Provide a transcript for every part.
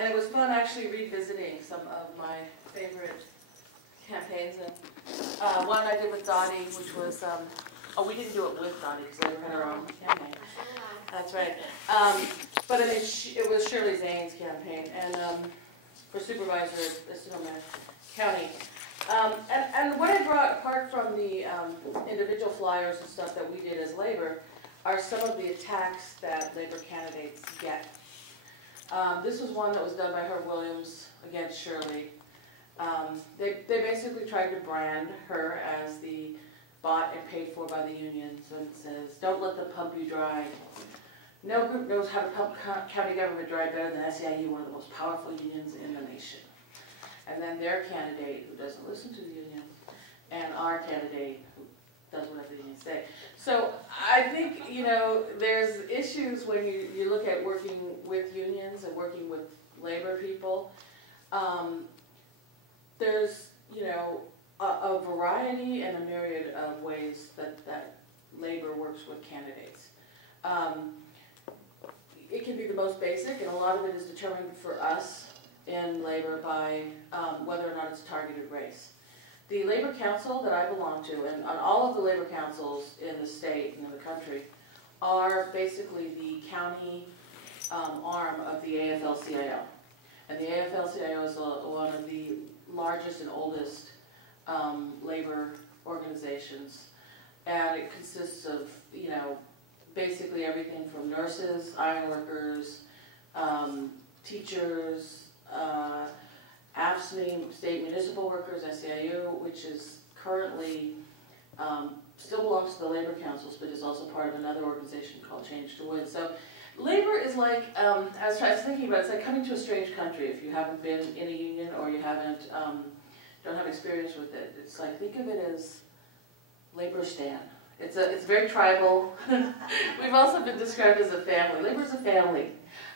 And it was fun actually revisiting some of my favorite campaigns. And one I did with Dottie, which was, oh, we didn't do it with Dottie because we had our own campaign. That's right. But I mean, it was Shirley Zane's campaign, and for supervisor at Sonoma County. And what I brought, apart from the individual flyers and stuff that we did as labor, are some of the attacks that labor candidates get. This was one that was done by Herb Williams against Shirley. They basically tried to brand her as the bought and paid for by the union. So it says, "Don't let them pump you dry. No group knows how to pump county government dry better than SEIU, one of the most powerful unions in the nation." And then their candidate, who doesn't listen to the union, and our candidate, who does whatever the unions say. So I think, you know, there's issues when you look at working with unions and working with labor people. There's, you know, a variety and a myriad of ways that labor works with candidates. It can be the most basic, and a lot of it is determined for us in labor by whether or not it's a targeted race. The labor council that I belong to, and on all of the labor councils in the state and in the country, are basically the county arm of the AFL-CIO. And the AFL-CIO is one of the largest and oldest labor organizations. And it consists of, you know, basically everything from nurses, ironworkers, teachers, AFSCME, state municipal workers, SEIU, which is currently, still belongs to the labor councils, but is also part of another organization called Change to Win. So labor is like, as I was thinking about it, it's like coming to a strange country if you haven't been in a union or you haven't, don't have experience with it. It's like, think of it as Laboristan. It's very tribal. We've also been described as a family. Labor is a family,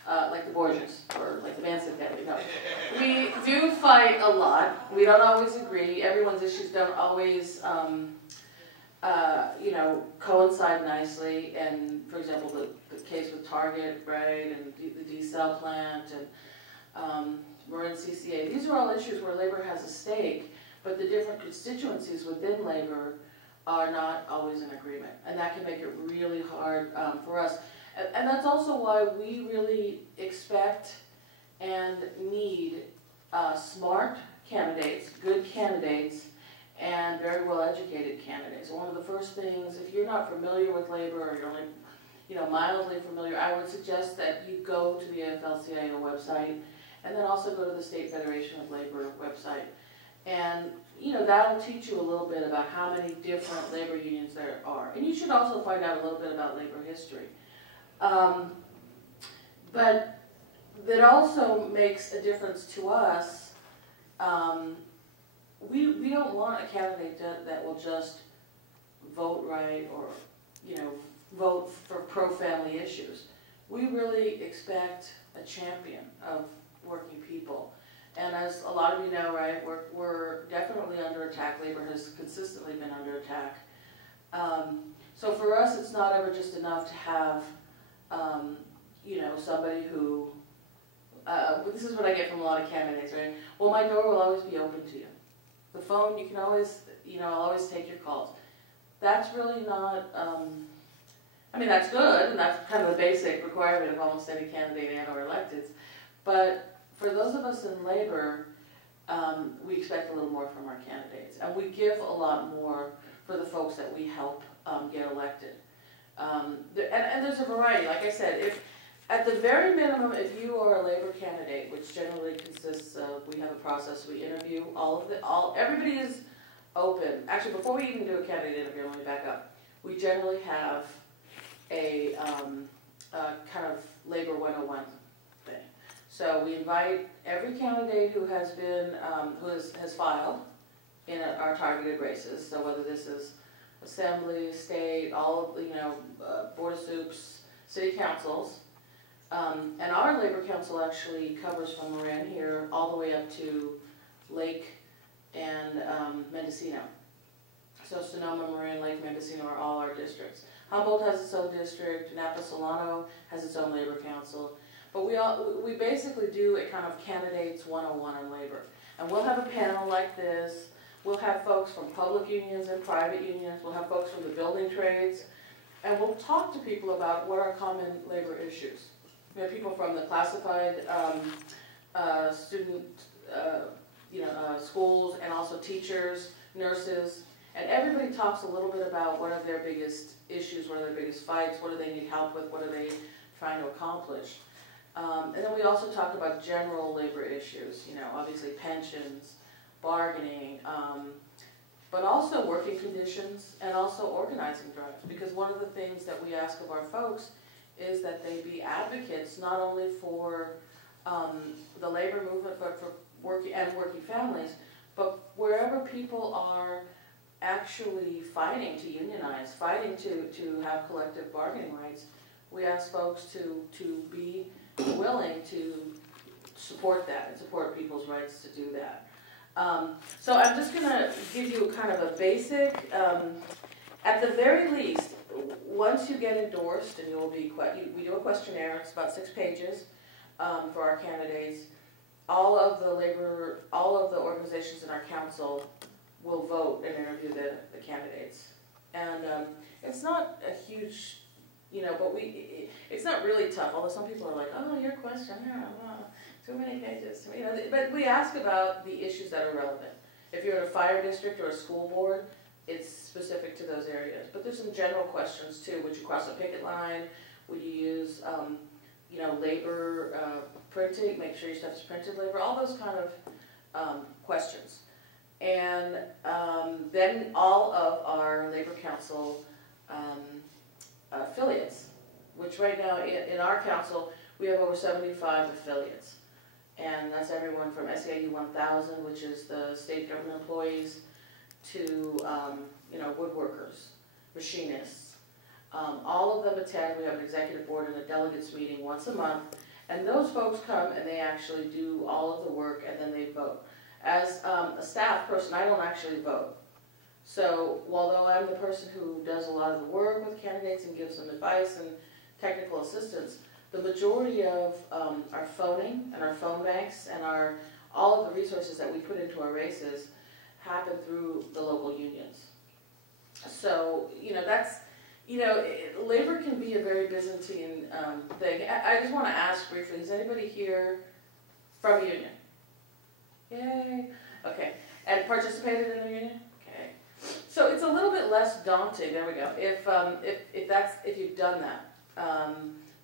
like the Borgias or like the Manson family. No, we do fight a lot. We don't always agree. Everyone's issues don't always, you know, coincide nicely. And for example, the case with Target, right, and the D-cell plant, and Marin CCA. These are all issues where labor has a stake, but the different constituencies within labor are not always in agreement, and that can make it really hard for us. And that's also why we really expect and need smart candidates, good candidates, and very well-educated candidates. One of the first things, if you're not familiar with labor or you're only, you know, mildly familiar, I would suggest that you go to the AFL-CIO website, and then also go to the State Federation of Labor website. And you know, that'll teach you a little bit about how many different labor unions there are. And you should also find out a little bit about labor history. But that also makes a difference to us. We don't want a candidate that will just vote right or, you know, vote for pro-family issues. We really expect a champion of working people. And as a lot of you know, right, we're definitely under attack. Labor has consistently been under attack. So for us, it's not ever just enough to have, you know, somebody who, this is what I get from a lot of candidates, right? Well, my door will always be open to you. The phone, you can always, you know, I'll always take your calls. That's really not, I mean, that's good, and that's kind of the basic requirement of almost any candidate and or electeds. But for those of us in labor, we expect a little more from our candidates, and we give a lot more for the folks that we help get elected. And there's a variety. Like I said, if at the very minimum, if you are a labor candidate, which generally consists of, we have a process, we interview everybody is open. Actually, before we even do a candidate interview, let me back up. We generally have a kind of labor 101 thing. So we invite every candidate who has been, who has filed in our targeted races. So whether this is assembly, state, all of the, you know, board of soups, city councils, and our labor council actually covers from Marin here all the way up to Lake and Mendocino. So Sonoma, Marin, Lake, Mendocino are all our districts. Humboldt has its own district. Napa Solano has its own labor council. But we basically do a kind of candidates 101 on labor. And we'll have a panel like this. We'll have folks from public unions and private unions. We'll have folks from the building trades. And we'll talk to people about what are common labor issues. We have people from the classified student schools, and also teachers, nurses, and everybody talks a little bit about what are their biggest issues, what are their biggest fights, what do they need help with, what are they trying to accomplish. And then we also talk about general labor issues, obviously pensions, bargaining, but also working conditions and also organizing drives. Because one of the things that we ask of our folks is that they be advocates not only for the labor movement, but for working families, but wherever people are actually fighting to unionize, fighting to have collective bargaining rights, we ask folks to be willing to support that and support people's rights to do that. So I'm just going to give you kind of a basic, at the very least, once you get endorsed, and we do a questionnaire, it's about 6 pages for our candidates. All of the organizations in our council will vote and interview the candidates. And it's not a huge, but it's not really tough, although some people are like, oh, your questionnaire, too many pages. But we ask about the issues that are relevant. If you're in a fire district or a school board, it's specific to those areas. But there's some general questions too. Would you cross a picket line? Would you use, labor printing? Make sure your stuff's printed labor. All those kind of questions. And then all of our labor council affiliates, which right now in our council we have over 75 affiliates. And that's everyone from SEIU 1000, which is the state government employees, to woodworkers, machinists. All of them attend. We have an executive board and a delegates meeting once a month, and those folks come and they actually do all of the work, and then they vote. As a staff person, I don't actually vote. So although I'm the person who does a lot of the work with candidates and gives them advice and technical assistance, the majority of our phoning and our phone banks and all of the resources that we put into our races happen through the local unions. So, that's, labor can be a very Byzantine thing. I just want to ask briefly, is anybody here from a union? Yay. Okay. And participated in a union? Okay. So it's a little bit less daunting, there we go, if you've done that.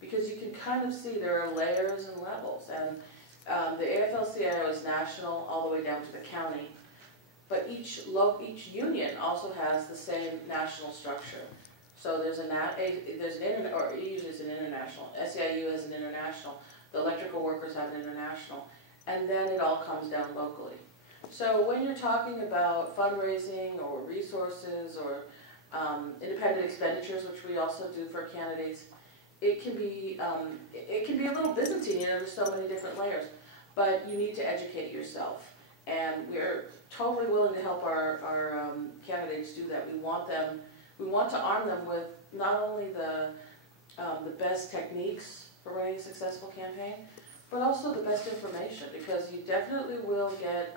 Because you can kind of see there are layers and levels. And the AFL-CIO is national all the way down to the county. But each union also has the same national structure. So there's an usually it's an international. SEIU has an international. The electrical workers have an international. And then it all comes down locally. So when you're talking about fundraising or resources or independent expenditures, which we also do for candidates, it can be a little Byzantine. There's so many different layers. But you need to educate yourself. And we're totally willing to help our candidates do that. We want to arm them with not only the best techniques for running a successful campaign, but also the best information, because you definitely will get,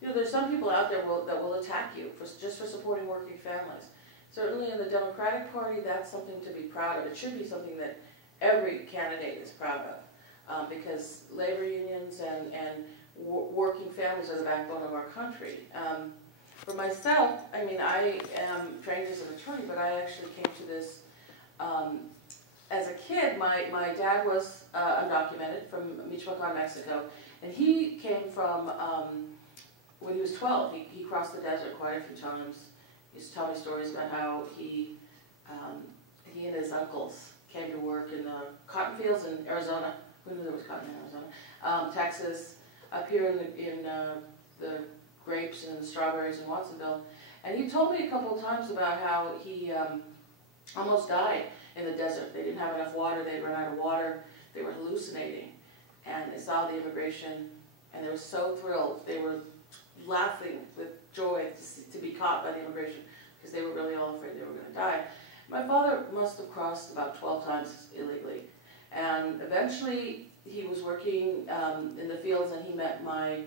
there's some people out there that will attack you just for supporting working families. Certainly in the Democratic Party, that's something to be proud of. It should be something that every candidate is proud of, because labor unions and working families are the backbone of our country. For myself, I am trained as an attorney, but I actually came to this as a kid. My dad was undocumented from Michoacan, Mexico, and he came from, when he was 12, he crossed the desert quite a few times. He used to tell me stories about how he and his uncles came to work in the cotton fields in Arizona. Who knew there was cotton in Arizona? Texas, up here in the grapes and strawberries in Watsonville. And he told me a couple of times about how he almost died in the desert. They didn't have enough water, they'd run out of water, they were hallucinating. And they saw the immigration, and they were so thrilled. They were laughing with joy to be caught by the immigration, because they were really all afraid they were going to die. My father must have crossed about 12 times illegally. And eventually he was working in the fields, and he met my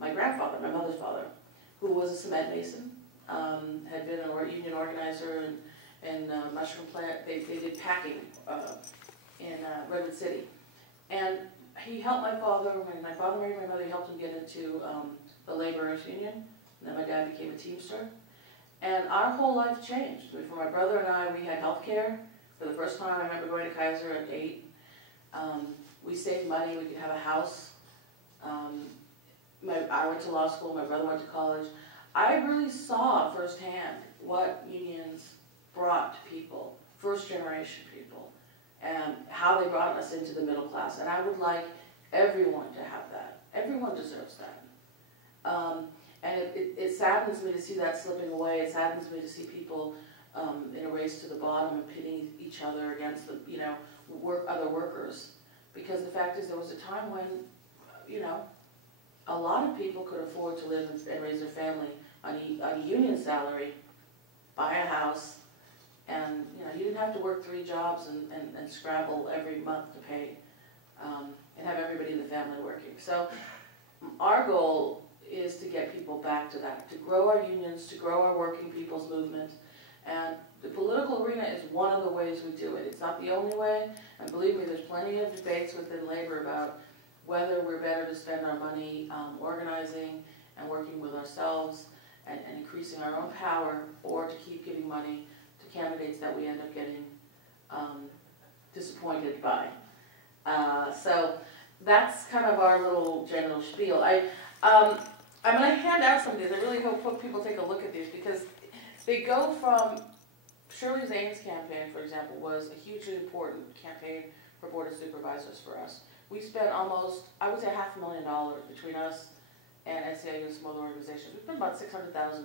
grandfather, my mother's father, who was a cement mason, had been a union organizer in mushroom plant. They did packing in Redwood City. And he helped my father, when my father married my mother, he helped him get into the laborers union. And then my dad became a Teamster. And our whole life changed. For my brother and I, we had health care. For the first time, I remember going to Kaiser at 8. We saved money, we could have a house. I went to law school, my brother went to college. I really saw firsthand what unions brought to people, first generation people, and how they brought us into the middle class. And I would like everyone to have that. Everyone deserves that. And it saddens me to see that slipping away. It saddens me to see people in a race to the bottom and pitting each other against the, other workers. Because the fact is, there was a time when, a lot of people could afford to live and raise their family on a union salary, buy a house, and you didn't have to work 3 jobs and scrabble every month to pay, and have everybody in the family working. So our goal is to get people back to that, to grow our unions, to grow our working people's movement. And the political arena is one of the ways we do it. It's not the only way, and believe me, there's plenty of debates within labor about whether we're better to spend our money organizing and working with ourselves and increasing our own power, or to keep giving money to candidates that we end up getting disappointed by. So that's kind of our little general spiel. I'm going to hand out some of these. I really hope people take a look at these, because they go from Shirley Zane's campaign, for example, was a hugely important campaign for Board of Supervisors for us. We spent almost, I would say, $500,000 between us and SEIU and some other organizations. We spent about $600,000.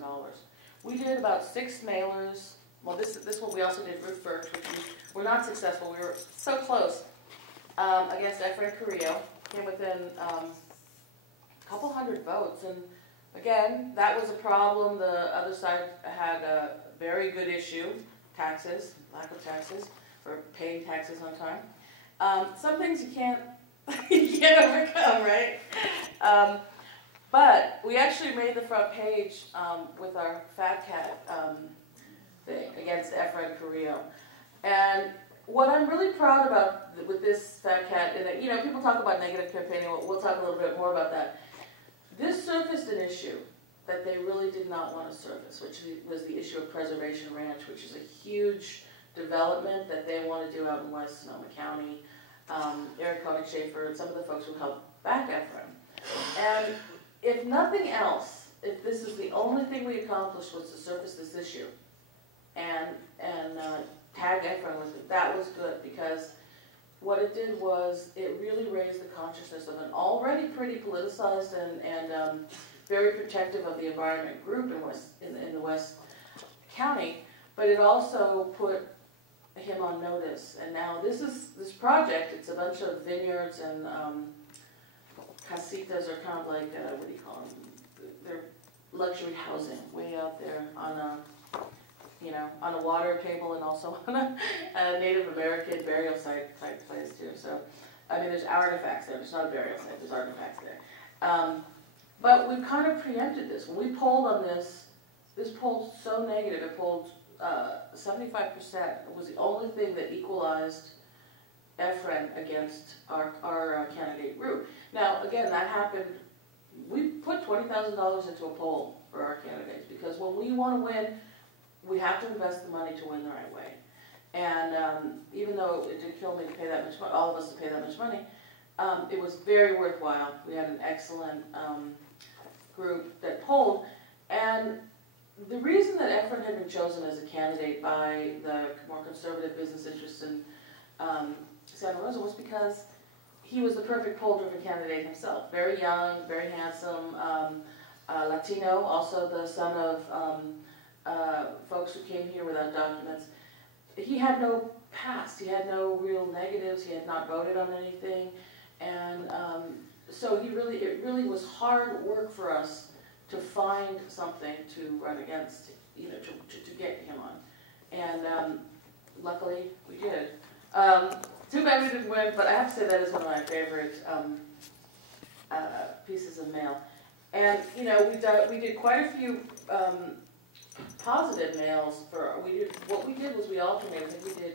We did about 6 mailers. Well, this one we also did Ruth Birch, which we were not successful. We were so close against Efrain Carrillo. Came within a couple hundred votes. And again, that was a problem. The other side had a very good issue, taxes, lack of taxes, or paying taxes on time. Some things you can't overcome, right? But we actually made the front page with our Fat Cat thing against Efrain Carrillo. And what I'm really proud about with this Fat Cat is that, people talk about negative campaigning. We'll talk a little bit more about that. This surfaced an issue that they really did not want to surface, which was the issue of Preservation Ranch, which is a huge development that they want to do out in West Sonoma County. Eric Koenig-Schaefer and some of the folks who helped back Efrain. And if nothing else, if this is the only thing we accomplished was to surface this issue and tag Efrain with it, that was good, because what it did was it really raised the consciousness of an already pretty politicized and very protective of the environment group in the West County, but it also put him on notice. And now this project, it's a bunch of vineyards and casitas, are kind of like, what do you call them? They're luxury housing way out there on a water table, and also on a Native American burial site type place too. So, I mean, there's artifacts there. It's not a burial site, there's artifacts there. But we kind of preempted this. When we polled on this polled so negative. It polled 75%. It was the only thing that equalized Efrain against our candidate Ruth. Now, again, that happened. We put $20,000 into a poll for our candidates, because when we want to win, we have to invest the money to win the right way. And even though it did kill me to pay that much money, all of us to pay that much money, it was very worthwhile. We had an excellent group that polled. And the reason that Efrain had been chosen as a candidate by the more conservative business interests in Santa Rosa was because he was the perfect poll-driven candidate himself. Very young, very handsome, Latino, also the son of folks who came here without documents. He had no past, he had no real negatives, he had not voted on anything, and so it really was hard work for us to find something to run against, to get him on. And luckily we did. Too bad we didn't win, but I have to say that is one of my favorite pieces of mail. And you know, we did quite a few positive mails for. What we did was we alternated. I think we did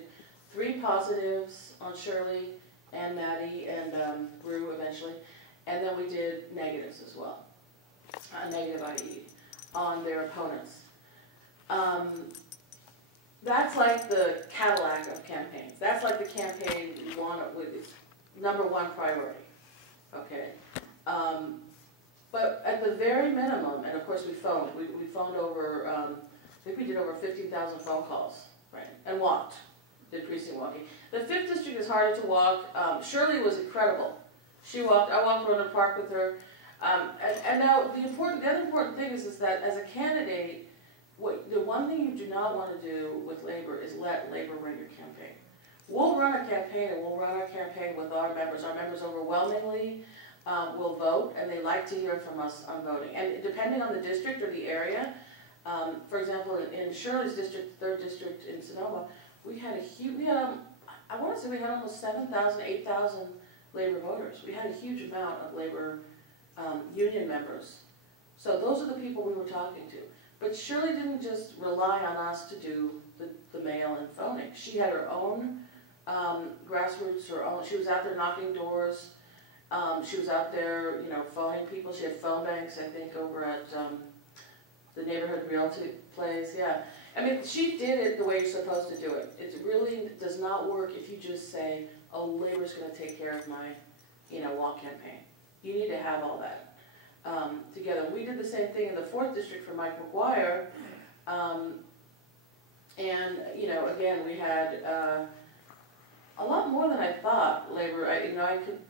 3 positives on Shirley and Maddie and Rue eventually, and then we did negatives as well, negative IE on their opponents. That's like the Cadillac of campaigns. That's like the campaign you want with its #1 priority. Okay. But at the very minimum, and of course we phoned. We phoned over. I think we did over 15,000 phone calls, right? And walked. Did precinct walking. The 5th district is harder to walk. Shirley was incredible. She walked. I walked around the park with her. And now the other important thing is that as a candidate, the one thing you do not want to do with labor is let labor run your campaign. We'll run a campaign, and we'll run our campaign with our members. Our members overwhelmingly will vote, and they like to hear from us on voting. And depending on the district or the area, for example, in Shirley's district, 3rd district in Sonoma, we had I want to say we had almost 7,000, 8,000 labor voters. We had a huge amount of labor union members. So those are the people we were talking to. But Shirley didn't just rely on us to do the mail and phoning. She had her own grassroots, she was out there knocking doors. She was out there, you know, phoning people. She had phone banks, I think, over at the neighborhood realty place. Yeah. I mean, she did it the way you're supposed to do it. It really does not work if you just say, oh, labor's going to take care of my, you know, walk campaign. You need to have all that together. We did the same thing in the 4th district for Mike McGuire. And, you know, again, we had a lot more than I thought labor. I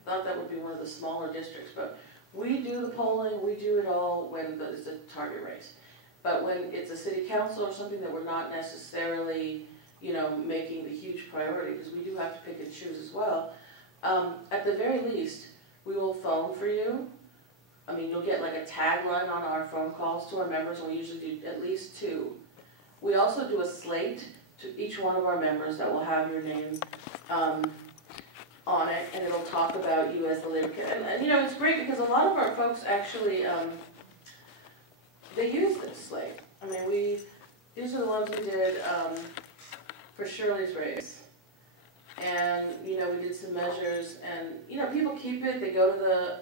thought that would be one of the smaller districts, but we do the polling, we do it all when it's a target race. But when it's a city council or something that we're not necessarily, you know, making the huge priority, because we do have to pick and choose as well, at the very least, we will phone for you. I mean, you'll get like a tagline on our phone calls to our members, and we usually do at least 2. We also do a slate to each one of our members that will have your name on it, and it'll talk about you as the labor candidate. And you know, it's great because a lot of our folks actually, they use this slate. I mean, these are the ones we did for Shirley's race. And, you know, we did some measures, and, you know, people keep it. They go to the,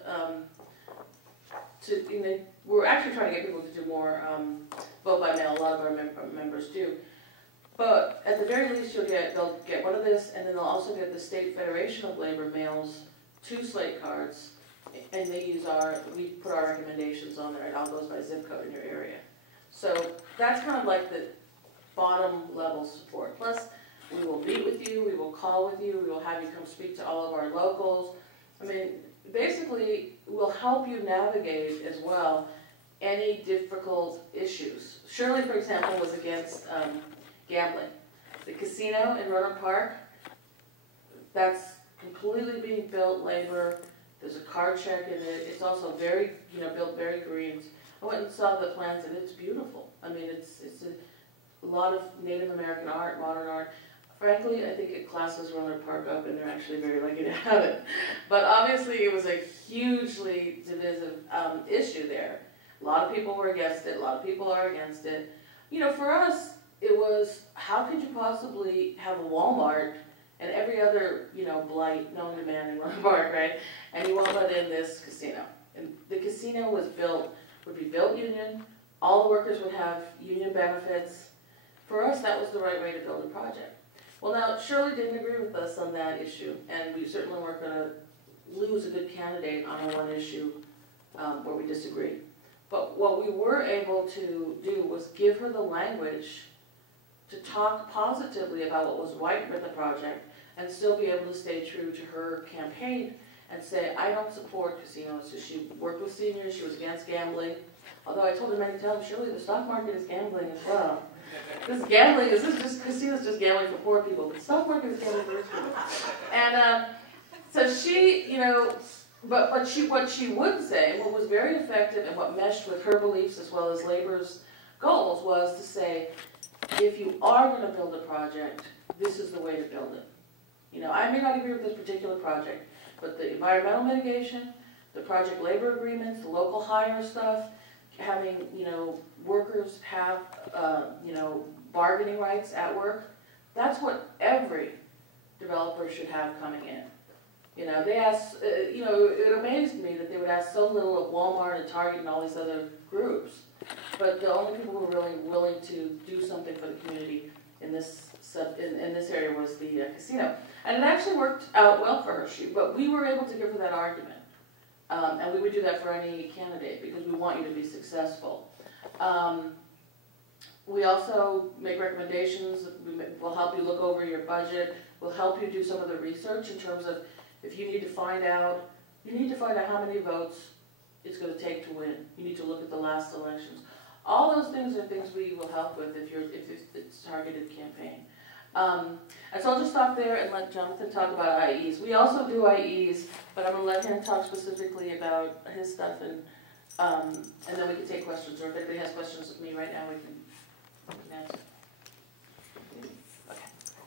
we're actually trying to get people to do more vote by mail. A lot of our members do. But at the very least, they'll get one of this, and then they'll also get the State Federation of Labor mails 2 slate cards, and we put our recommendations on there. It all goes by zip code in your area. So that's kind of like the bottom level support. Plus, we will meet with you, we will call with you, we will have you come speak to all of our locals. I mean, basically, we'll help you navigate as well any difficult issues. Shirley, for example, was against gambling. The casino in Roanoke Park, that's completely being built labor. There's a card check in it. It's also very, you know, built very green. I went and saw the plans, and it's beautiful. I mean, it's a lot of Native American art, modern art. Frankly, I think it classes Roanoke Park up, and they're actually very lucky to have it. But obviously, it was a hugely divisive issue there. A lot of people were against it. A lot of people are against it. You know, for us, it was, how could you possibly have a Walmart and every other, you know, blight known to man in Roanoke Park, right? And you won't let in this casino. And the casino would be built union. All the workers would have union benefits. For us, that was the right way to build a project. Well, now, Shirley didn't agree with us on that issue, and we certainly weren't going to lose a good candidate on a one issue where we disagreed. But what we were able to do was give her the language to talk positively about what was right with the project and still be able to stay true to her campaign and say, I don't support casinos. So she worked with seniors, she was against gambling. Although I told her many times, Shirley, the stock market is gambling as well. Casinos just gambling for poor people, but the stock market is gambling for rich people. And so she, you know, but what she would say, what was very effective and what meshed with her beliefs as well as labor's goals was to say, if you are going to build a project, this is the way to build it. You know, I may not agree with this particular project, but the environmental mitigation, the project labor agreements, the local hire stuff, having, you know, workers have, you know, bargaining rights at work, that's what every developer should have coming in. You know, they ask, you know, it amazed me that they would ask so little of Walmart and Target and all these other groups. But the only people who were really willing to do something for the community in this in this area was the casino. And it actually worked out well for her. But we were able to give her that argument. And we would do that for any candidate because we want you to be successful. We also make recommendations. We'll help you look over your budget. We'll help you do some of the research in terms of if you need to find out, how many votes it's going to take to win. You need to look at the last elections. All those things are things we will help with if it's a targeted campaign. And so I'll just stop there and let Jonathan talk about IEs. We also do IEs, but I'm going to let him talk specifically about his stuff, and then we can take questions, or if anybody has questions of me right now, we can answer.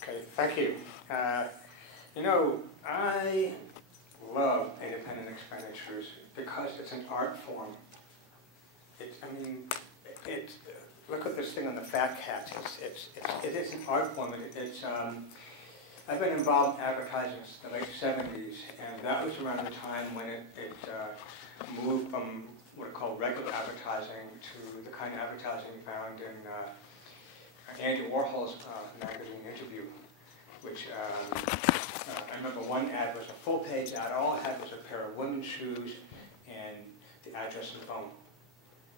Okay, thank you. You know, I love independent expenditures because it's an art form. Look at this thing on the fat cats. It is an art form. I've been involved in advertising since the late 70s, and that was around the time when it moved from what are called regular advertising to the kind of advertising you found in Andy Warhol's magazine Interview, which I remember one ad was a full-page ad. All it had was a pair of women's shoes and the address and phone.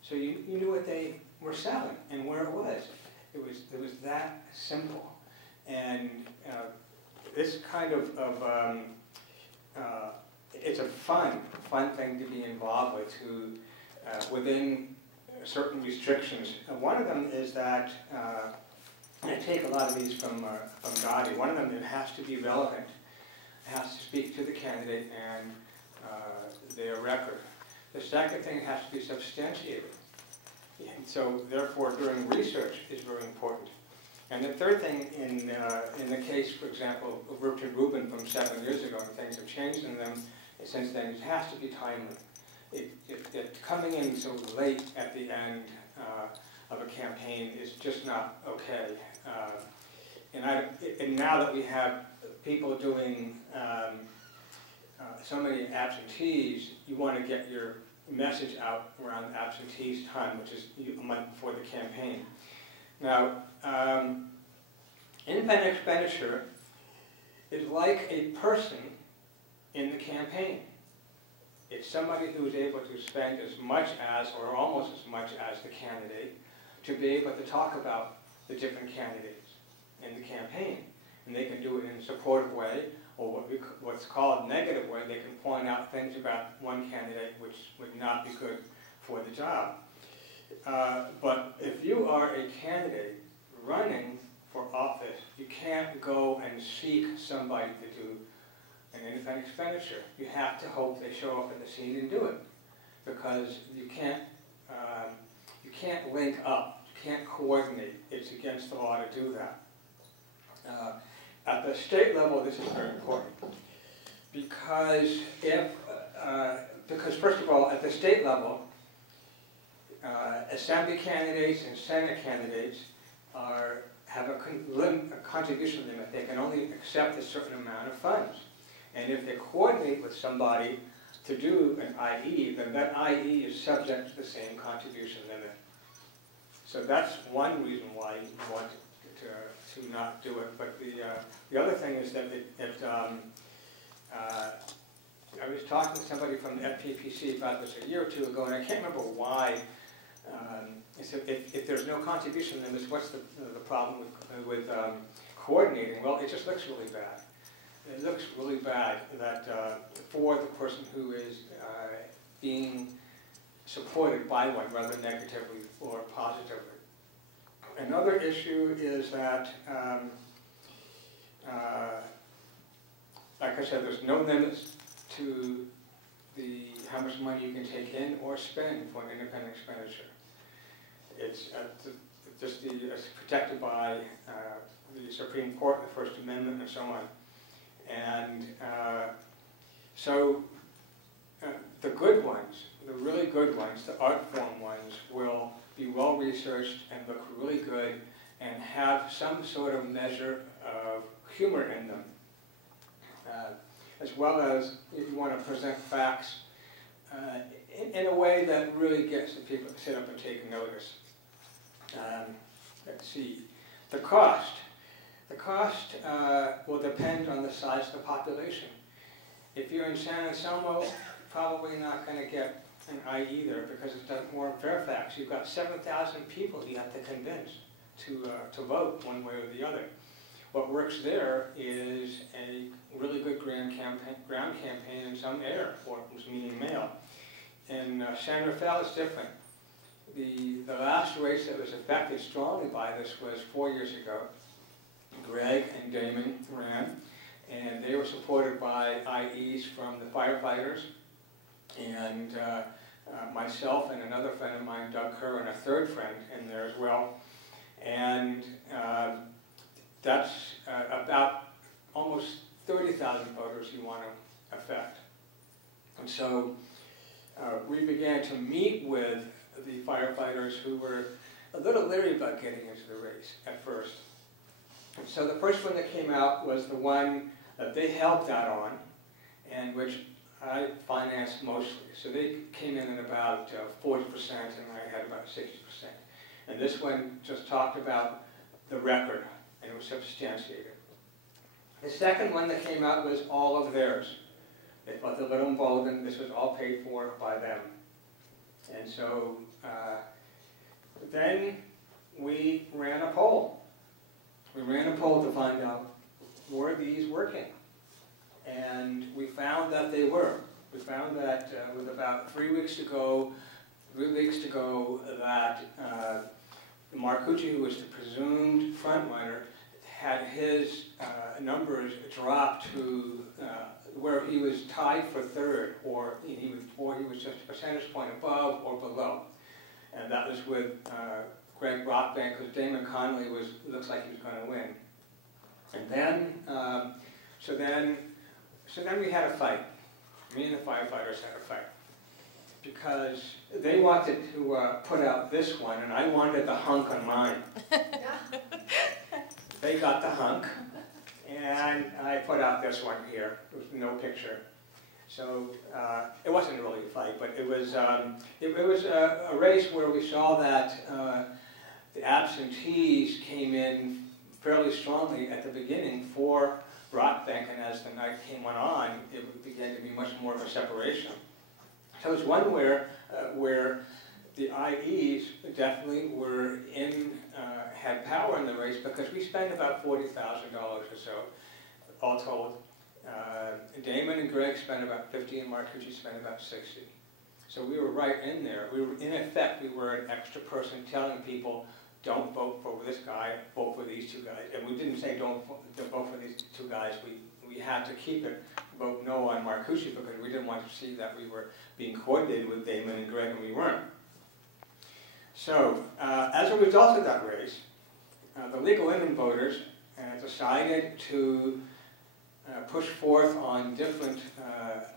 So you knew what they were selling and where it was. It was that simple. And this kind of it's a fun thing to be involved with, within certain restrictions. One of them is that, I take a lot of these from Gotti. One of them, it has to be relevant. It has to speak to the candidate and their record. The second thing has to be substantiated. And so, therefore, doing research is very important. And the third thing, in the case, for example, of Richard Rubin from 7 years ago, and things have changed in them since then, it has to be timely. It coming in so late at the end of a campaign is just not okay. And now that we have people doing so many absentees, you want to get your message out around absentees time, which is a month before the campaign. Now, independent expenditure is like a person in the campaign. It's somebody who is able to spend as much as, or almost as much as the candidate, to be able to talk about the different candidates in the campaign. And they can do it in a supportive way, or what's called negative way. They can point out things about one candidate which would not be good for the job. But if you are a candidate running for office, you can't go and seek somebody to do an independent expenditure. You have to hope they show up in the scene and do it, because you can't link up, you can't coordinate. It's against the law to do that. At the state level, this is very important, because first of all, at the state level, assembly candidates and senate candidates have a contribution limit. They can only accept a certain amount of funds. And if they coordinate with somebody to do an IE, then that IE is subject to the same contribution limit. So that's one reason why you want to not do it. But the other thing is that I was talking to somebody from the FPPC about this a year or two ago, and I can't remember why. I said, if there's no contribution limits, what's the problem with coordinating? Well, it just looks really bad. It looks really bad that for the person who is being supported by one, rather negatively or positively. Another issue is that, like I said, there's no limits to how much money you can take in or spend for an independent expenditure. It's protected by the Supreme Court, the First Amendment, and so on. And so the good ones, the really good ones, the art form ones, will be well researched and look really good and have some sort of measure of humor in them. As well as if you want to present facts in a way that really gets the people to sit up and take notice. Let's see. The cost. The cost will depend on the size of the population. If you're in San Anselmo, probably not going to get an IE there because it's more in Fairfax. You've got 7,000 people you have to convince to vote one way or the other. What works there is a really good ground campaign in some air, or meaning mail. In San Rafael, it's different. The last race that was affected strongly by this was 4 years ago. Greg and Damon ran, and they were supported by IEs from the firefighters, and myself and another friend of mine, Doug Kerr, and a third friend in there as well. And that's about almost 30,000 voters you want to affect. And so we began to meet with the firefighters who were a little leery about getting into the race at first. And so the first one that came out was the one that they helped out on, and which I financed mostly. So they came in at about 40%, and I had about 60%. And this one just talked about the record, and it was substantiated. The second one that came out was all of theirs. They thought the little emboldened, this was all paid for by them. And so then we ran a poll. We ran a poll to find out, were these working? And we found that they were. We found that with about 3 weeks to go, that Marcucci, who was the presumed frontrunner, had his numbers drop to where he was tied for third, or he was just a percentage point above or below. And that was with Greg Brockbank, because Damon Connolly looks like he was going to win. And then, so then we had a fight. Me and the firefighters had a fight. Because they wanted to put out this one, and I wanted the hunk on mine. They got the hunk, and I put out this one here with no picture. So it wasn't really a fight, but it was a race where we saw that the absentees came in fairly strongly at the beginning for Brockbank, and as the night came on, it began to be much more of a separation. So it's one where the IEs definitely were had power in the race, because we spent about $40,000 or so, all told. Damon and Greg spent about 50, and Marcucci spent about 60. So we were right in there. We were, in effect, we were an extra person telling people, don't vote for this guy, vote for these two guys. And we didn't say don't vote for these two guys. We had to keep it, vote no on Marcucci, because we didn't want to see that we were being coordinated with Damon and Greg, and we weren't. So as a result of that race, the legal women voters decided to push forth on different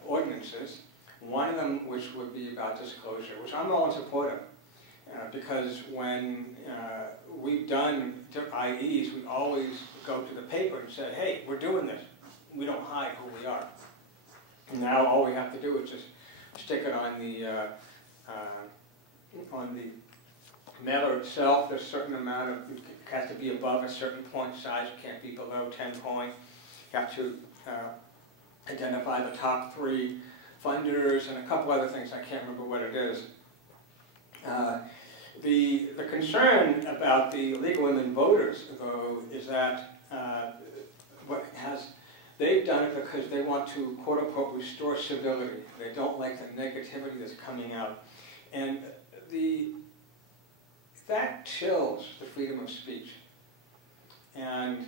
ordinances. One of them, which would be about disclosure, which I'm all in support of. Because when we've done IEs, we always go to the paper and say, hey, we're doing this. We don't hide who we are. And now all we have to do is just stick it on the mailer itself. There's a certain amount of, it has to be above a certain point size. It can't be below 10 point. You have to identify the top 3 funders and a couple other things. I can't remember what it is. The concern about the League of Women Voters, though, is that they've done it because they want to, quote unquote, restore civility. They don't like the negativity that's coming out. And that chills the freedom of speech. And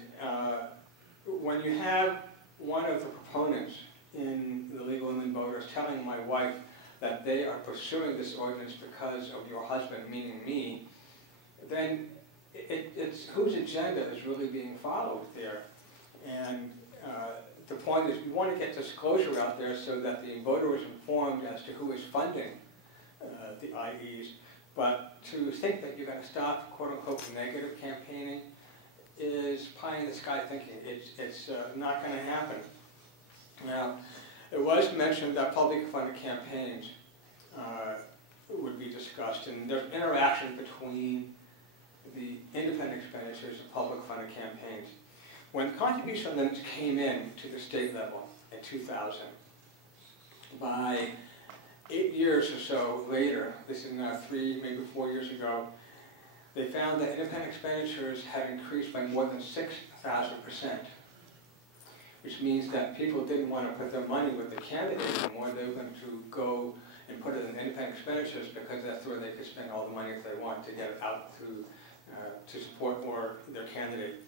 when you have one of the proponents in the League of Women Voters telling my wife that they are pursuing this ordinance because of your husband, meaning me, then it's whose agenda is really being followed there. And the point is, we want to get disclosure out there so that the voter is informed as to who is funding the IEs. But to think that you're going to stop, quote unquote, negative campaigning is pie in the sky thinking. It's not going to happen. Now, it was mentioned that public funded campaigns would be discussed, and there's interaction between the independent expenditures and public funded campaigns. When contribution limits came in to the state level in 2000, by 8 years or so later, this is now 3, maybe 4 years ago, they found that independent expenditures had increased by more than 6,000%, which means that people didn't want to put their money with the candidate anymore. They were going to go and put it in independent expenditures because that's where they could spend all the money if they want to get it out to support their candidate.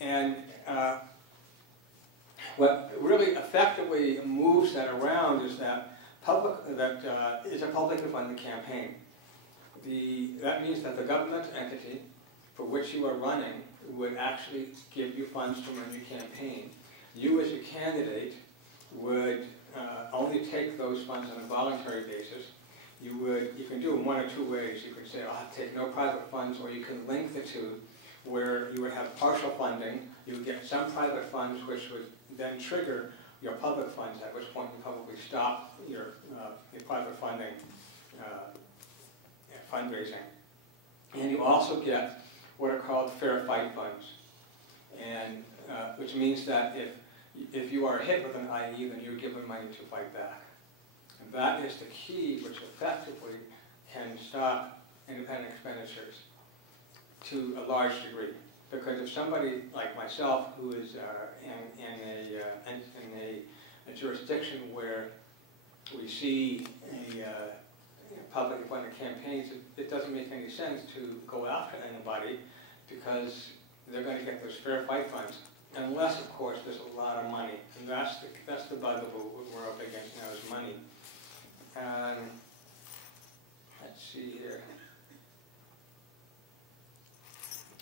And what really effectively moves that around is that it's a publicly funded campaign. That means that the government entity for which you are running would actually give you funds to run your campaign. You as a candidate would only take those funds on a voluntary basis. You can do it one or two ways. You could say, I'll take no private funds, or you can link the two, where you would have partial funding. You would get some private funds, which would then trigger your public funds, at which point you probably stop your private funding fundraising. And you also get what are called fair fight funds, and which means that if you are hit with an IE, then you're given money to fight back. And that is the key which effectively can stop independent expenditures to a large degree. Because if somebody like myself, who is in a jurisdiction where we see publicly funded campaigns, it doesn't make any sense to go after anybody because they're going to get those fair fight funds, unless, of course, there's a lot of money. And that's the bugaboo we're up against now, is money. Let's see here.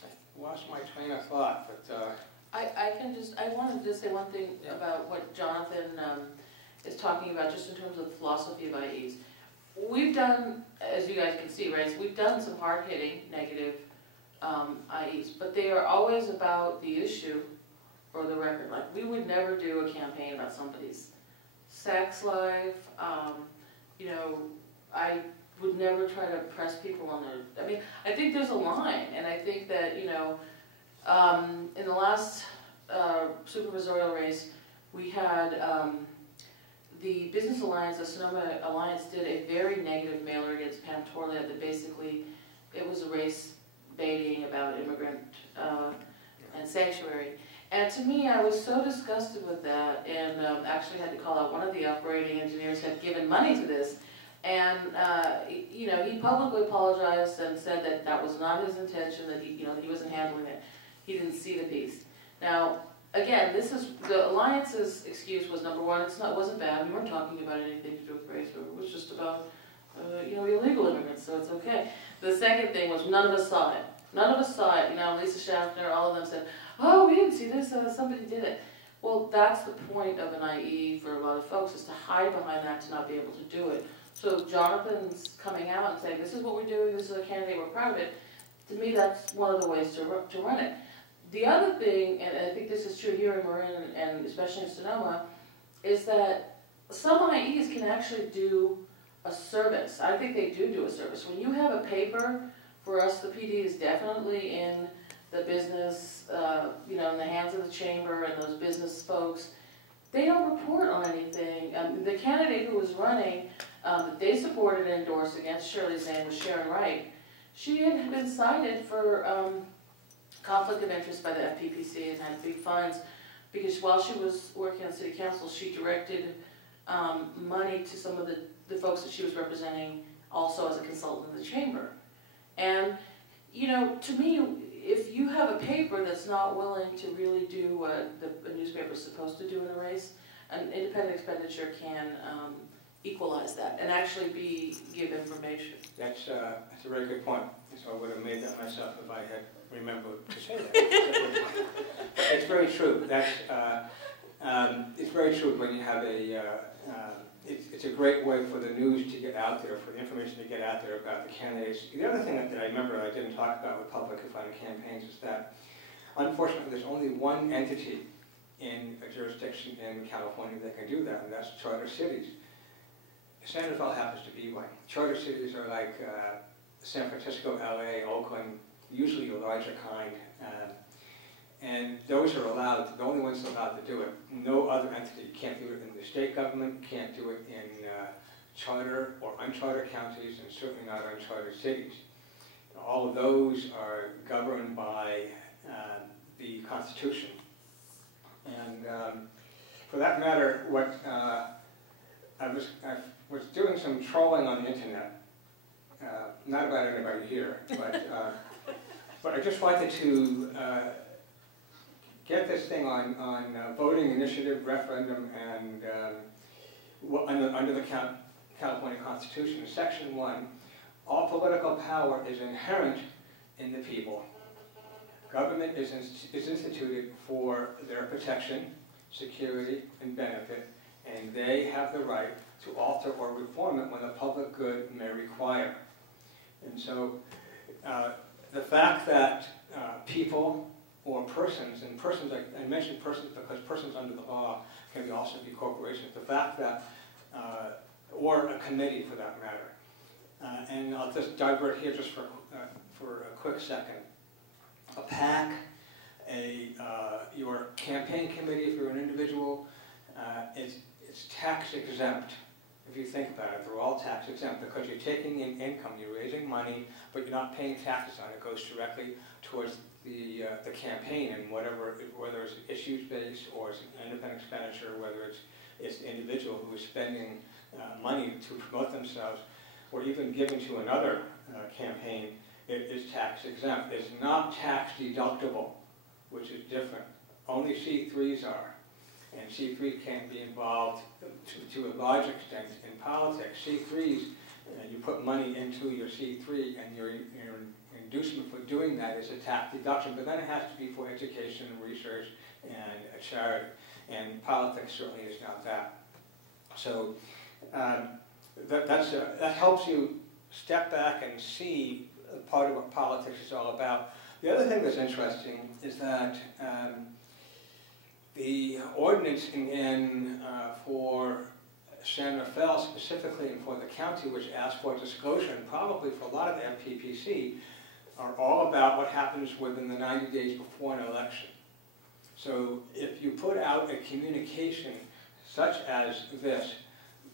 I lost my train of thought, but I wanted to just say one thing about what Jonathan is talking about, just in terms of the philosophy of IEs. We've done, as you guys can see, right, so we've done some hard-hitting negative IEs, but they are always about the issue or the record. Like, we would never do a campaign about somebody's sex life. You know, I would never try to press people on their, I mean, I think there's a line, and I think that, you know, in the last supervisorial race, we had the Business Alliance, the Sonoma Alliance, did a very negative mailer against Pam Torlett that basically, it was a race baiting about immigrant and sanctuary. And to me, I was so disgusted with that, and actually had to call out one of the operating engineers who had given money to this. And you know, he publicly apologized and said that that was not his intention, that he wasn't handling it. He didn't see the piece. Now, again, this is the Alliance's excuse was, number one, it wasn't bad. We weren't talking about anything to do with race. It was just about you know, illegal immigrants, so it's okay. The second thing was none of us saw it. None of us saw it. You know, Lisa Schaffner, all of them said, "Oh, we didn't see this. Somebody did it." Well, that's the point of an IE for a lot of folks, is to hide behind that, to not be able to do it. So Jonathan's coming out and saying, "This is what we're doing. This is a candidate. We're proud of it." To me, that's one of the ways to run it. The other thing, and I think this is true here in Marin and especially in Sonoma, is that some IEs can actually do a service. I think they do a service. When you have a paper, for us, the PD is definitely in the business, you know, in the hands of the chamber and those business folks. They don't report on anything. The candidate who was running, that they supported and endorsed against, Shirley's name was Sharon Wright. She had been cited for conflict of interest by the FPPC and had big fines because while she was working on city council, she directed money to some of the folks that she was representing also as a consultant in the chamber. And, you know, to me, if you have a paper that's not willing to really do what a newspaper is supposed to do in a race, an independent expenditure can equalize that and actually give information. That's a very good point. So I would have made that myself if I had remembered to say that. It's very true. That's It's very true when you have it's a great way for the news to get out there, for the information to get out there about the candidates. The other thing that I remember I didn't talk about with public and funded campaigns is that, unfortunately, there's only one entity in a jurisdiction in California that can do that, and that's charter cities. San Rafael happens to be one. Charter cities are like San Francisco, LA, Oakland, usually a larger kind. And those are allowed, the only ones allowed to do it. No other entity can't do it in the state government, can't do it in charter or unchartered counties, and certainly not unchartered cities. All of those are governed by the Constitution. And for that matter, what I was doing some trolling on the internet, not about anybody here, but I just wanted to get this thing on voting initiative, referendum, and under the California Constitution. Section 1, all political power is inherent in the people. Government is instituted for their protection, security, and benefit, and they have the right to alter or reform it when the public good may require. And so the fact that people or persons, and persons, I mentioned persons because persons under the law can also be corporations, the fact that, or a committee for that matter. And I'll just divert here just for a quick second. A PAC, your campaign committee if you're an individual, it's tax exempt. If you think about it, they're all tax exempt because you're taking in income, you're raising money, but you're not paying taxes on it. It goes directly towards the campaign, and whether it's issues-based or it's an independent expenditure, whether it's the individual who is spending money to promote themselves, or even giving to another campaign, it is tax exempt. It's not tax deductible, which is different. Only C3s are, and C3 can be involved to a large extent in politics. C3s, you put money into your C3, and your inducement for doing that is a tax deduction, but then it has to be for education and research and a charity, and politics certainly is not that. So that helps you step back and see part of what politics is all about. The other thing that's interesting is that the ordinance for San Rafael specifically, and for the county, which asks for disclosure, and probably for a lot of the FPPC, are all about what happens within the 90 days before an election. So if you put out a communication such as this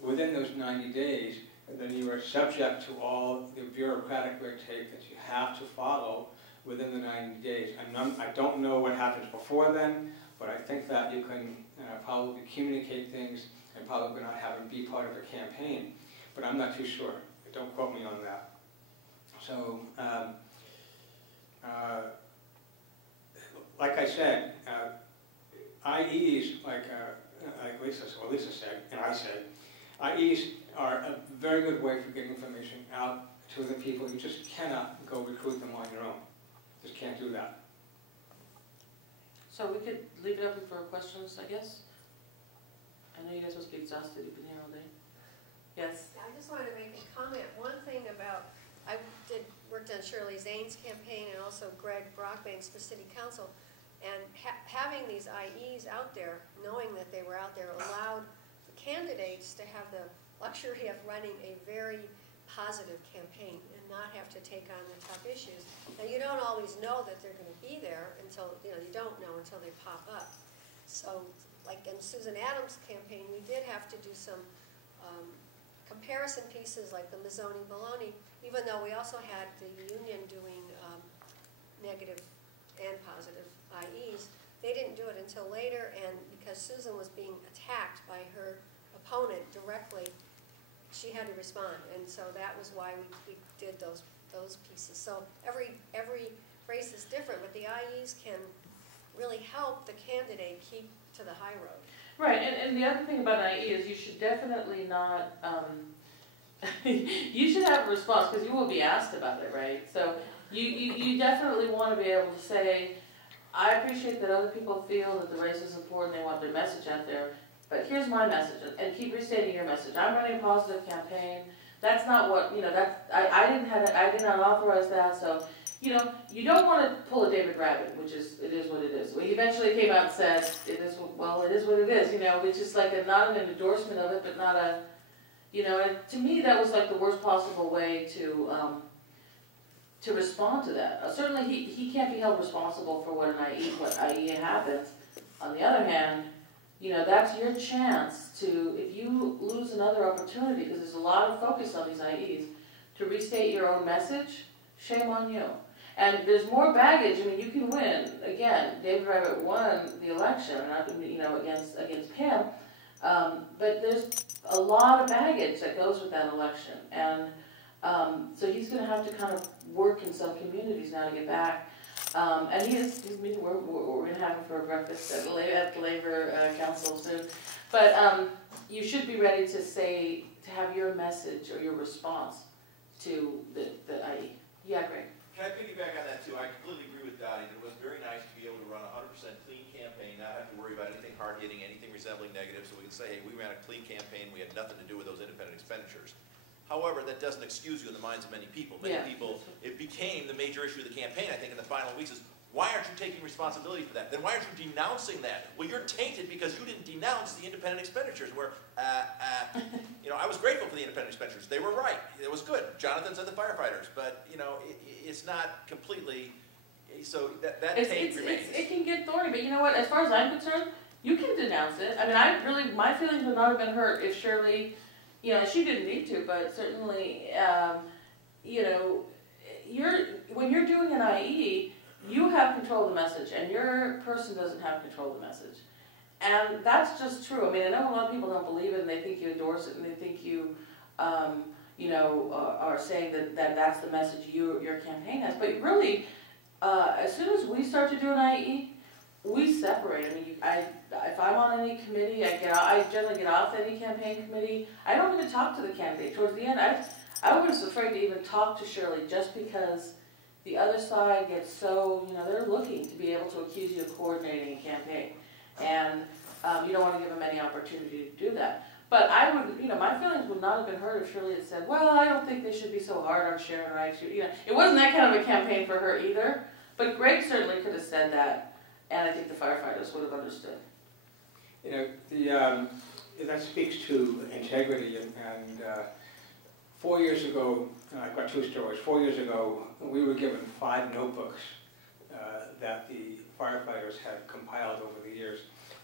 within those 90 days, then you are subject to all the bureaucratic red tape that you have to follow within the 90 days. I don't know what happens before then, but I think that you can probably communicate things and probably not have them be part of a campaign. But I'm not too sure. Don't quote me on that. So, like I said, IEs, like Lisa said, and I said, IEs are a very good way for getting information out to the people. You just cannot go recruit them on your own. Just can't do that. So we could leave it open for questions, I guess? I know you guys must be exhausted, you've been here all day. Yes? I just wanted to make a comment. One thing about, I worked on Shirley Zane's campaign and also Greg Brockbank's for City Council, and having these IEs out there, knowing that they were out there, allowed the candidates to have the luxury of running a very positive campaign and not have to take on the tough issues. Now, you don't always know that they're going to be there until, you don't know until they pop up. So, like in Susan Adams' campaign, we did have to do some comparison pieces like the Mazzoni Baloney, even though we also had the union doing negative and positive IEs. They didn't do it until later, and because Susan was being attacked by her opponent directly, she had to respond, and so that was why we did those pieces. So every race is different, but the IEs can really help the candidate keep to the high road. Right, and the other thing about an IE is you should definitely not, you should have a response, because you will be asked about it, right? So you definitely want to be able to say, I appreciate that other people feel that the race is important, they want their message out there, but here's my message, and keep restating your message. I'm running a positive campaign. That's not what, I did not authorize that, so, you don't want to pull a David Rabbit, it is what it is. Well, he eventually came out and said, it is what it is, which is like not an endorsement of it, but not a, and to me, that was like the worst possible way to respond to that. Certainly, he can't be held responsible for what IE happens. On the other hand, that's your chance to, if you lose another opportunity, because there's a lot of focus on these IEs, to restate your own message, shame on you. And there's more baggage. I mean, you can win. Again, David Rabbit won the election, against Pam. But there's a lot of baggage that goes with that election, and so he's going to have to kind of work in some communities now to get back. And we're going to have him for breakfast at the Labor Council soon. But you should be ready to have your message or your response to the IE. Yeah, Greg. Can I piggyback on that too? I completely agree with Dottie. It was very nice to be able to run a 100% clean campaign, not have to worry about anything hard-hitting, anything resembling negative, so we can say, hey, we ran a clean campaign, we had nothing to do with those independent expenditures. However, that doesn't excuse you in the minds of many people. Many people, it became the major issue of the campaign, I think, in the final weeks is, why aren't you taking responsibility for that? Then why aren't you denouncing that? Well, you're tainted because you didn't denounce the independent expenditures where, I was grateful for the independent expenditures. They were right. It was good. Jonathan said the firefighters, but, it's not completely, so that taint remains. It can get thorny, but you know what, as far as I'm concerned, you can denounce it. I mean, my feelings would not have been hurt if Shirley, she didn't need to, but certainly, when you're doing an IE, you have control of the message, and your person doesn't have control of the message. And that's just true. I mean, I know a lot of people don't believe it, and they think you endorse it, and they think you, are saying that that's the message your campaign has. But really, as soon as we start to do an IE, we separate. I mean, if I'm on any committee, I generally get off any campaign committee. I don't even talk to the candidate. Towards the end, I was afraid to even talk to Shirley just because the other side gets so, they're looking to be able to accuse you of coordinating a campaign. And you don't want to give them any opportunity to do that. But I would, my feelings would not have been hurt if Shirley had said, well, I don't think they should be so hard on Sharon Reichs. It wasn't that kind of a campaign for her either. But Greg certainly could have said that, and I think the firefighters would have understood. That speaks to integrity. And 4 years ago, I've got two stories. 4 years ago, we were given 5 notebooks that the firefighters had compiled over the years.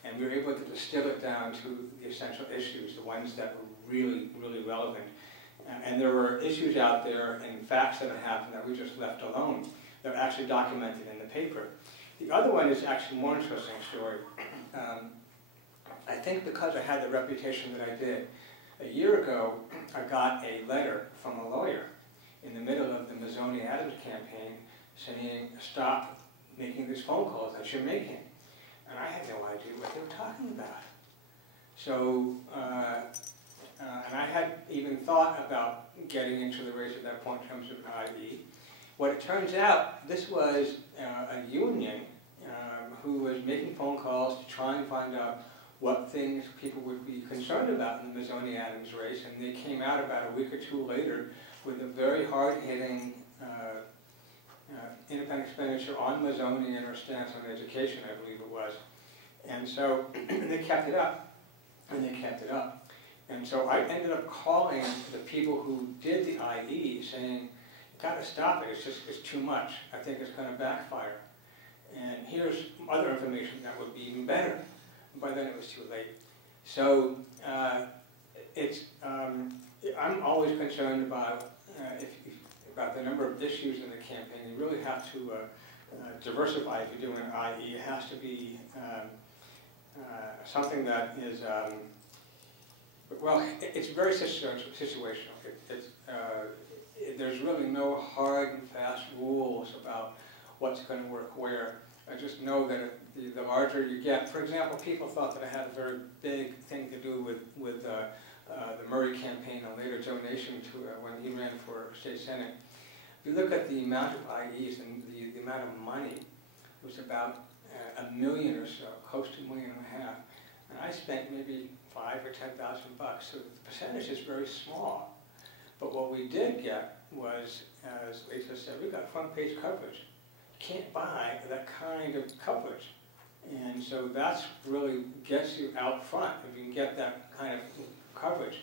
And we were able to distill it down to the essential issues, the ones that were really, really relevant. And there were issues out there and facts that had happened that we just left alone. They're actually documented in the paper. The other one is actually a more interesting story. I think because I had the reputation that I did, a year ago, I got a letter from a lawyer in the middle of the Mazzoni Adams campaign saying, stop making these phone calls that you're making. And I had no idea what they were talking about. So, and I had even thought about getting into the race at that point in terms of an IE. What it turns out, this was a union who was making phone calls to try and find out what things people would be concerned about in the Mazzoni Adams race, and they came out about a week or two later with a very hard-hitting independent expenditure on Mazzoni and her stance on education, I believe it was. And so they kept it up, and they kept it up. And so I ended up calling the people who did the IE saying, you gotta stop it, it's too much. I think it's gonna backfire. And here's other information that would be even better. By then it was too late. So I'm always concerned about about the number of issues in the campaign. You really have to diversify if you're doing an IE. It has to be something that is, well, it's very situational. There's really no hard and fast rules about what's going to work where. I just know that the larger you get, for example, people thought that I had a very big thing to do with the Murray campaign, a later donation to when he ran for state senate. If you look at the amount of IEs and the amount of money, it was about 1 million or so, close to $1.5 million. And I spent maybe $5,000 or $10,000, so the percentage is very small. But what we did get was, as Lisa said, we got front page coverage. You can't buy that kind of coverage. And so that's really gets you out front. If you can get that kind of coverage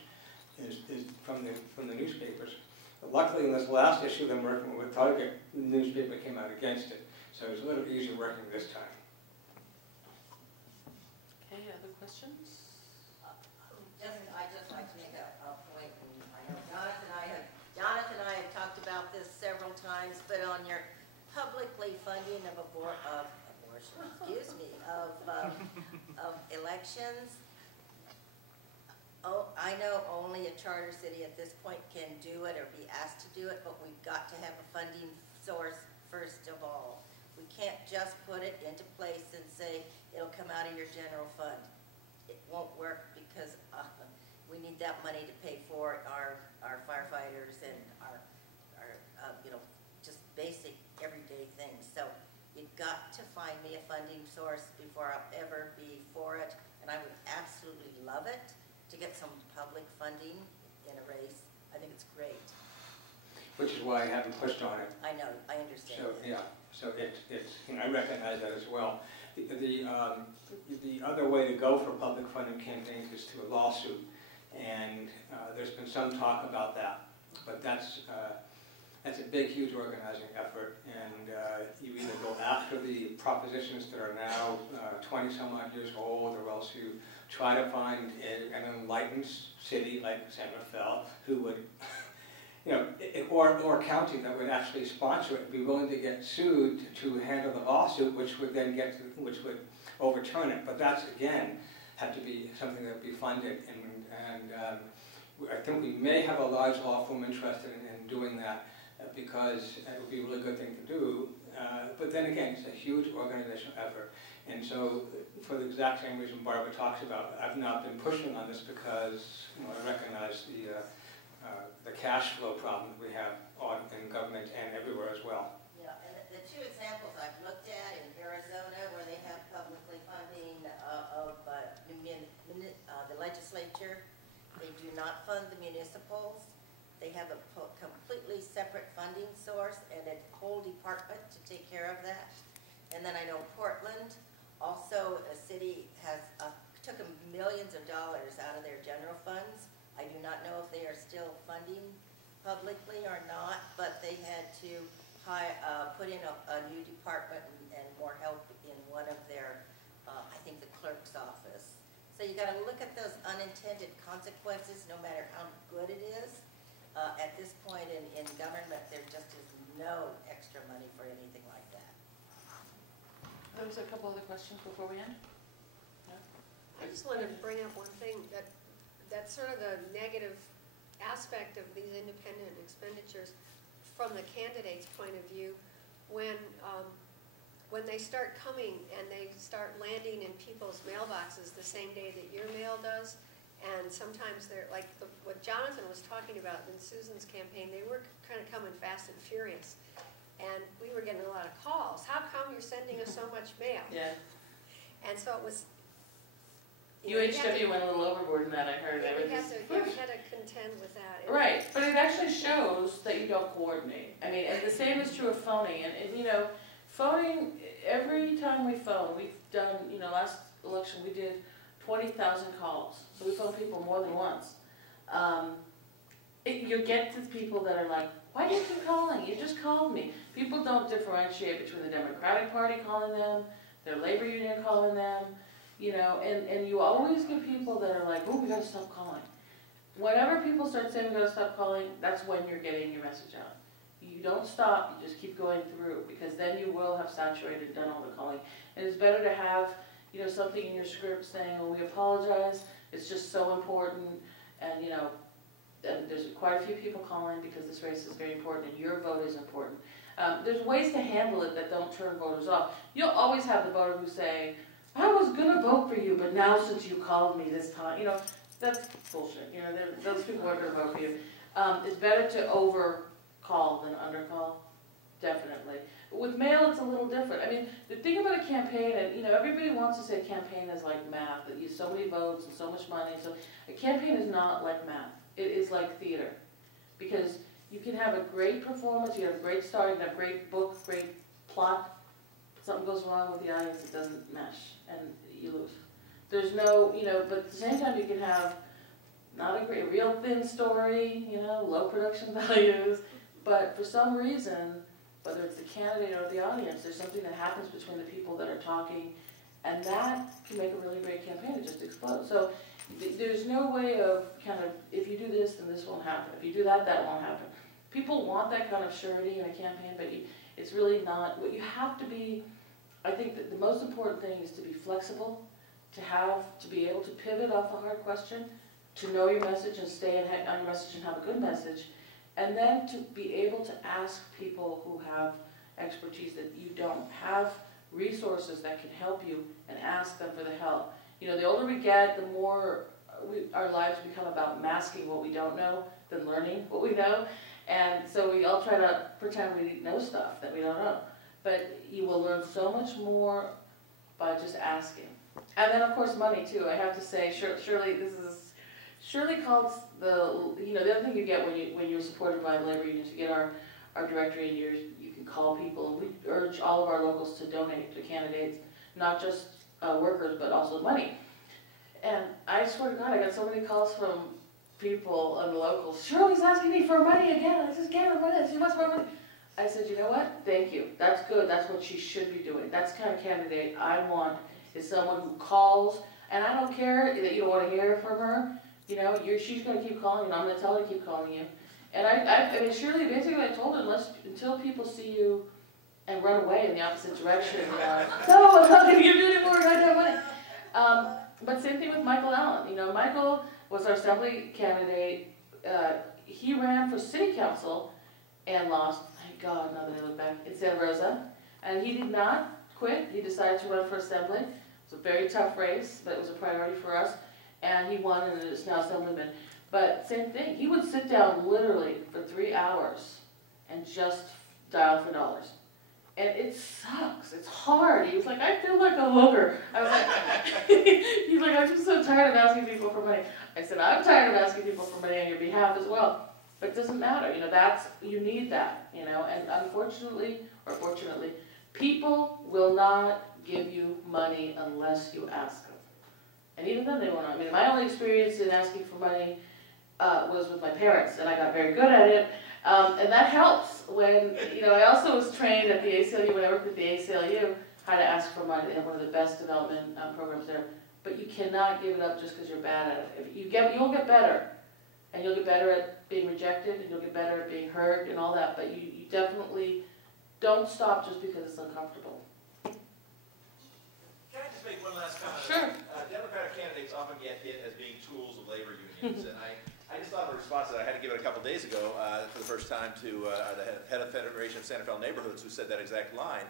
is from the newspapers. But luckily in this last issue that I'm working with Target, the newspaper came out against it. So it was a little easier working this time. Okay, other questions? I'd just like to make a point, and I know Jonathan and I have talked about this several times, but on your publicly funding of abortion, excuse me, of elections, I know only a charter city at this point can do it or be asked to do it, but we've got to have a funding source first of all. We can't just put it into place and say it'll come out of your general fund. It won't work because we need that money to pay for our firefighters and our just basic everyday things. So you've got to find me a funding source before I'll ever be for it, and I would absolutely love it to get some public funding in a race. I think it's great. Which is why I haven't pushed on it. I know, I understand. So, yeah, so it's I recognize that as well. The other way to go for public funding campaigns is through a lawsuit, and there's been some talk about that, but that's a big, huge organizing effort, and you either go after the propositions that are now 20-some-odd years old, or else you try to find an enlightened city like San Rafael who would, or county that would actually sponsor it, be willing to get sued to handle the lawsuit, which would then which would overturn it. But that's again had to be something that would be funded, and I think we may have a large law firm interested in doing that because it would be a really good thing to do. But then again, it's a huge organizational effort. And so, for the exact same reason Barbara talks about, I've not been pushing on this because I recognize the cash flow problem that we have in government and everywhere as well. Yeah, and the two examples I've looked at in Arizona, where they have publicly funding of the legislature, they do not fund the municipals. They have a completely separate funding source and a whole department to take care of that. And then I know Portland, also a city has took them millions of dollars out of their general funds. I do not know if they are still funding publicly or not, but they had to put in a new department and more help in one of their, I think the clerk's office. So you got to look at those unintended consequences, no matter how good it is. At this point in government, there just is no extra money for anything like that. There was a couple other questions before we end. No? I just wanted to bring up one thing, that's sort of the negative aspect of these independent expenditures from the candidate's point of view. When they start coming and they start landing in people's mailboxes the same day that your mail does, and sometimes they're like what Jonathan was talking about in Susan's campaign, they were kind of coming fast and furious. And we were getting a lot of calls. How come you're sending us so much mail? Yeah. And so it was... UHW went a little overboard in that, I heard. Yeah, we had to contend with that. Right, but it actually shows that you don't coordinate. I mean, and the same is true of phoning. And phoning, every time we phone, we've done, last election we did 20,000 calls. So we phone people more than once. You get to people that are like, why did you calling? You just called me. People don't differentiate between the Democratic Party calling them, their labor union calling them, and you always get people that are like, oh, we gotta stop calling. Whenever people start saying we gotta stop calling, that's when you're getting your message out. You don't stop, you just keep going through, because then you will have saturated and done all the calling. And it's better to have, something in your script saying, oh, we apologize, it's just so important, and and there's quite a few people calling because this race is very important and your vote is important. There's ways to handle it that don't turn voters off. You'll always have the voter who say, I was going to vote for you, but now since you called me this time, that's bullshit. Those people aren't going to vote for you. It's better to over-call than under-call. definitely. With mail, it's a little different. I mean, the thing about a campaign, and you know, everybody wants to say a campaign is like math, that you so many votes and so much money. So a campaign is not like math. It is like theater, because you can have a great performance, you have a great story, you can have a great book, great plot. Something goes wrong with the audience, it doesn't mesh, and you lose. There's no, you know, but at the same time, you can have not a great, real thin story, you know, low production values, but for some reason, whether it's the candidate or the audience, there's something that happens between the people that are talking, and that can make a really great campaign. It just explodes. So there's no way of kind of, if you do this, then this won't happen. If you do that, that won't happen. People want that kind of surety in a campaign, but it's really not. What you have to be, I think that the most important thing is to be flexible, to be able to pivot off a hard question, to know your message and stay on your message and have a good message, and then to be able to ask people who have expertise that you don't have, resources that can help you, and ask them for the help. You know, the older we get, the more our lives become about masking what we don't know than learning what we know. And so we all try to pretend we know stuff that we don't know. But you will learn so much more by just asking. And then, of course, money, too. I have to say, Shirley calls the other thing you get when you're supported by labor unions, you get our directory, and you can call people, and we urge all of our locals to donate to candidates, not just workers, but also money. And I swear to God, I got so many calls from people and the locals. Shirley's asking me for money again. I just gave her money. She wants more money. I said, you know what? Thank you. That's good. That's what she should be doing. That's the kind of candidate I want, is someone who calls. And I don't care that you don't want to hear from her. You know, she's going to keep calling you. I'm going to tell her to keep calling you. And I mean, Shirley, basically, I told her, until people see you and run away in the opposite direction. No, I'm not going to give you any more. I don't have money. But same thing with Michael Allen. You know, Michael was our assembly candidate. He ran for city council and lost. Thank God, now that I look back, in Santa Rosa. And he did not quit. He decided to run for assembly. It was a very tough race, but it was a priority for us. And he won, and is now assemblyman. But same thing. He would sit down literally for 3 hours and just dial for dollars. And it sucks. It's hard. He was like, I feel like a hooker. I was like, he's like, I'm just so tired of asking people for money. I said, I'm tired of asking people for money on your behalf as well. But it doesn't matter. You know, you need that, you know. And unfortunately, or fortunately, people will not give you money unless you ask them. And even then they won't. I mean, my only experience in asking for money was with my parents, and I got very good at it. And that helps when, you know, I also was trained at the ACLU, when I worked at the ACLU, how to ask for money. They have one of the best development programs there. But you cannot give it up just because you're bad at it. You'll get better. And you'll get better at being rejected, and you'll get better at being hurt and all that. But you definitely don't stop just because it's uncomfortable. Can I just make one last comment? Sure. Democratic candidates often get hit as being tools of labor unions, and I just thought of a response that I had to give it a couple days ago for the first time to the head of the Federation of Santa Fe Neighborhoods, who said that exact line.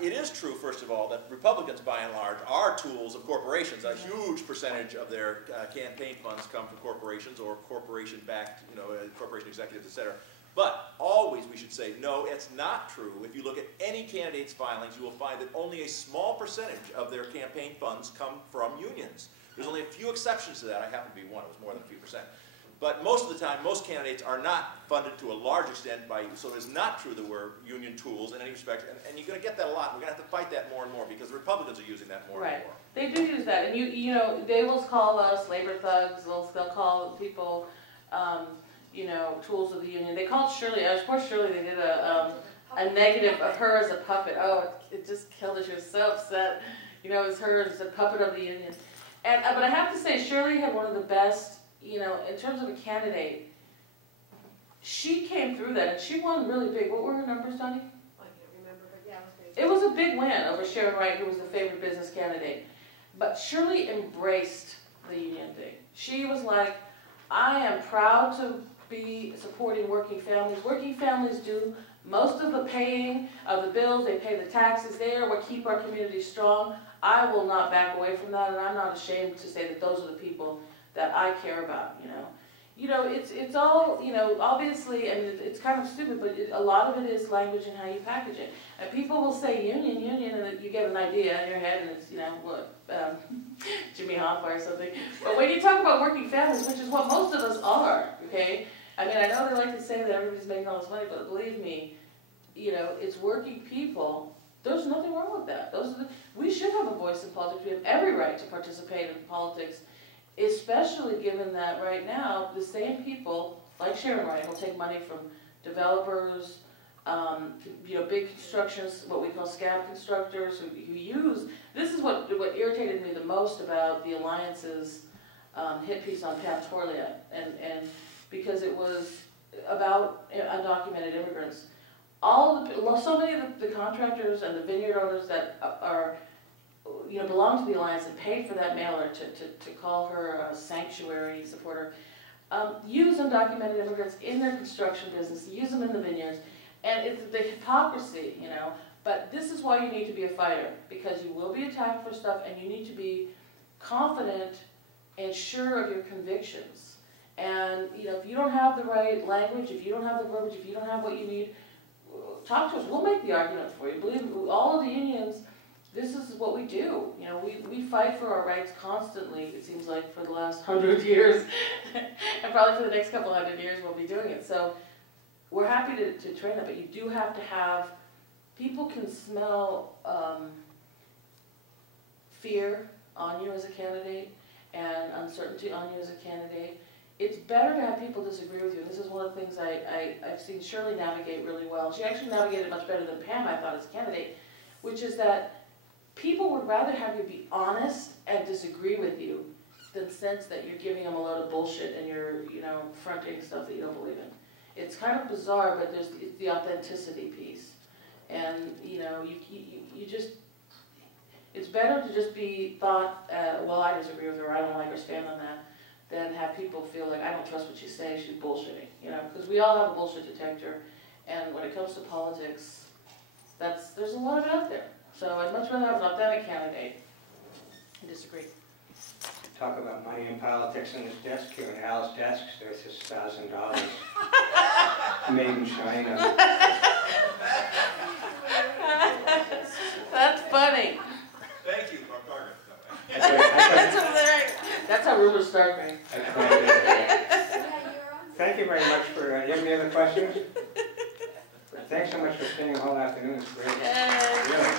It is true, first of all, that Republicans, by and large, are tools of corporations. A huge percentage of their campaign funds come from corporations or corporation-backed, you know, corporation executives, et cetera. But always we should say, no, it's not true. If you look at any candidate's filings, you will find that only a small percentage of their campaign funds come from unions. There's only a few exceptions to that. I happen to be one. It was more than a few percent. But most of the time, most candidates are not funded to a large extent by, so it is not true that we're union tools in any respect. And you're going to get that a lot. We're going to have to fight that more and more because the Republicans are using that more and more. They do use that. And you know, they will call us labor thugs. They'll call people, you know, tools of the union. They called Shirley, of course Shirley, they did a negative of her as a puppet. Oh, it just killed her. She was so upset. You know, it was her as a puppet of the union. And but I have to say, Shirley had one of the best, you know, in terms of a candidate, she came through that, and she won really big. What were her numbers, Donnie? I can't remember, but yeah, it was big. It was a big win over Sharon Wright, who was the favorite business candidate. But Shirley embraced the union thing. She was like, I am proud to be supporting working families. Working families do most of the paying of the bills. They pay the taxes. They are what keep our community strong. I will not back away from that, and I'm not ashamed to say that those are the people that I care about, you know. you know, it's all, you know, obviously, and it's kind of stupid, but a lot of it is language and how you package it. And people will say union, union, and then you get an idea in your head, and it's, you know, what, Jimmy Hoffa or something. But when you talk about working families, which is what most of us are, okay? I mean, I know they like to say that everybody's making all this money, but believe me, you know, it's working people. There's nothing wrong with that. We should have a voice in politics. We have every right to participate in politics, especially given that right now, the same people, like Sharon Ryan, will take money from developers, you know, big constructions, what we call scab constructors, who use, this is what irritated me the most about the Alliance's hit piece on Pam Torlia, and because it was about undocumented immigrants. So many of the contractors and the vineyard owners that are, you know, belong to the Alliance and paid for that mailer to call her a sanctuary supporter, use undocumented immigrants in their construction business, use them in the vineyards, and it's the hypocrisy, you know. But this is why you need to be a fighter, because you will be attacked for stuff, and you need to be confident and sure of your convictions. And, you know, if you don't have the right language, if you don't have the verbiage, if you don't have what you need, talk to us. We'll make the argument for you. Believe me, all of the unions, this is what we do. You know, we fight for our rights constantly, it seems like, for the last 100 years. And probably for the next couple 100 years we'll be doing it. So we're happy to train that, but you do have to have, people can smell fear on you as a candidate and uncertainty on you as a candidate. It's better to have people disagree with you. This is one of the things I've seen Shirley navigate really well. She actually navigated much better than Pam, I thought, as a candidate, which is that people would rather have you be honest and disagree with you than sense that you're giving them a load of bullshit and you're, you know, fronting stuff that you don't believe in. It's kind of bizarre, but there's the authenticity piece. And, you know, you just, it's better to just be thought, well, I disagree with her, I don't like her stand on that, than have people feel like, I don't trust what she's saying, she's bullshitting, you know, because we all have a bullshit detector, and when it comes to politics, there's a lot of it out there. So I'd much rather have an authentic candidate. I disagree. Talk about money in politics on his desk here, in Al's desk, there's his $1,000 made in China. That's funny. Thank you, Mark Gargan. That's how rumors start, man. Thank you very much for, you have any other questions? Thanks so much for staying the whole afternoon, it's great. Really.